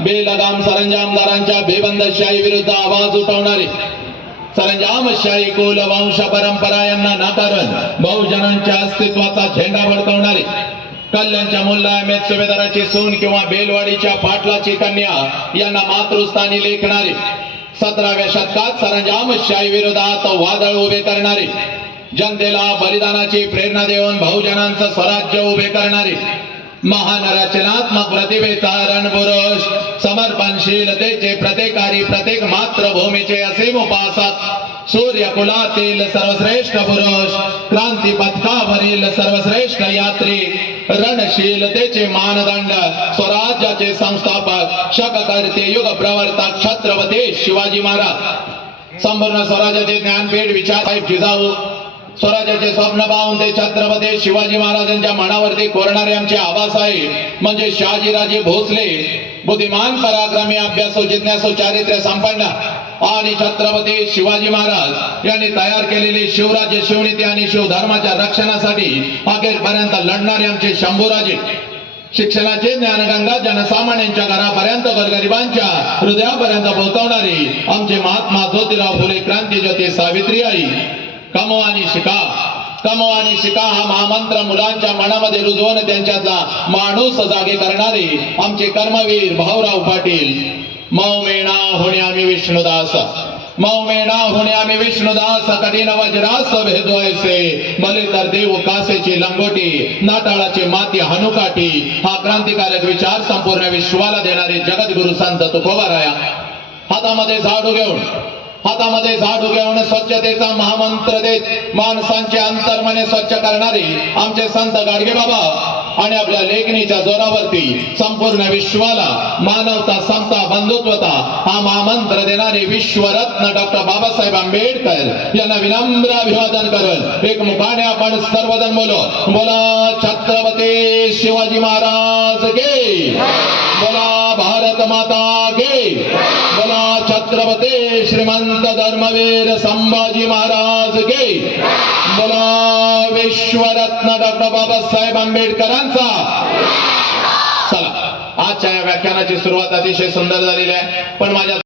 बेलगाम सरंजामदारांच्या बेबंदशाही विरुद्ध आवाज उठवणारे सरंजामशाही कुल वंश परंपरा यांना नाकारण बहुजनांच्या अस्तित्वाचा झेंडा भडकवणारे कल्याणच्या मुल्ला अहमेद सुभेदाराची सून किंवा बेलवाडीच्या पाटलाची कन्या यांना मातृस्थानी लेखणारे सतराव्या शतकात सरंजामशाही विरोधात वादळ उभे करणारे जनतेला बलिदानाची प्रेरणा देऊन बहुजनांचं स्वराज्य उभे करणारे महान रचनात्मक प्रतिभेचा रणपुरुष समर्पणशीलतेचे प्रत्येकारी प्रत्येक मातृभूमीचे असे उपासक सूर्य कुलातील सर्वश्रेष्ठ पुरुष क्रांती पथकावरील सर्वश्रेष्ठ यात्री रणशीलतेचे मानदंड स्वराज्याचे संस्थापक शककर्ते युग प्रवर्तक छत्रपती शिवाजी महाराज. संपूर्ण स्वराज्याचे ज्ञानपीठ विचार साहेब जिजाऊ स्वराज्याचे स्वप्न पाहून ते छत्रपती शिवाजी महाराजांच्या मनावरती कोरणारे आमचे आवास आहे. म्हणजे शहाजीराजे भोसले बुद्धिमान पराक्रमी अभ्यासो जिज्ञासो चारित्र्य संपन्न आणि छत्रपती शिवाजी महाराज यांनी तयार केलेले शिवराज्य शिवनीती आणि शिवधर्माच्या रक्षणासाठी अखेरपर्यंत लढणारे आमचे शंभूराजे. शिक्षणाचे ज्ञानगंगा जनसामान्यांच्या घरापर्यंत गरगरिबांच्या हृदयापर्यंत पोहोचवणारी आमचे महात्मा ज्योतिराव फुले क्रांती ज्योती सावित्री आई. कमो आणि शिका. कमवानी आणि शिका हा महामंत्र मुलांच्या मनामध्ये रुजवून त्यांच्यातला माणूस जागे करणारे आमचे कर्मवीर भाऊराव पाटील. मौमेणा होणे आम्ही विष्णुदास. मौमेणा होणे आम्ही विष्णुदास. कठीण वज्रास भेदवायचे. भले तर देव कासेची लंगोटी नाताळाची माती हनुकाठी हा क्रांतिकारक विचार संपूर्ण विश्वाला देणारे जगद्गुरु संत तुकोबाराया हातामध्ये झाडू घेऊन हातामध्ये झाडू घेऊन स्वच्छतेचा महामंत्र देत माणसांचे अंतर्मने स्वच्छ करणारे आमचे संत गाडगे बाबा आणि आपल्या लेखणीच्या जोरावरती संपूर्ण विश्वाला मानवता समता बंधुत्वता हा महामंत्र देणारे विश्वरत्न डॉक्टर बाबासाहेब आंबेडकर यांना विनम्र अभिवादन करत एक मुखाने आपण सर्वजण बोलो. बोला छत्रपती शिवाजी महाराज गे बोला भारत माता के। बोला छत्रपते श्रीमंत धर्मवीर संभाजी महाराज के। बोला विश्वरत्न डॉक्टर बाबासाहेब आंबेडकरांचा। चला आजच्या या व्याख्यानाची सुरुवात अतिशय सुंदर झालेली आहे पण माझ्या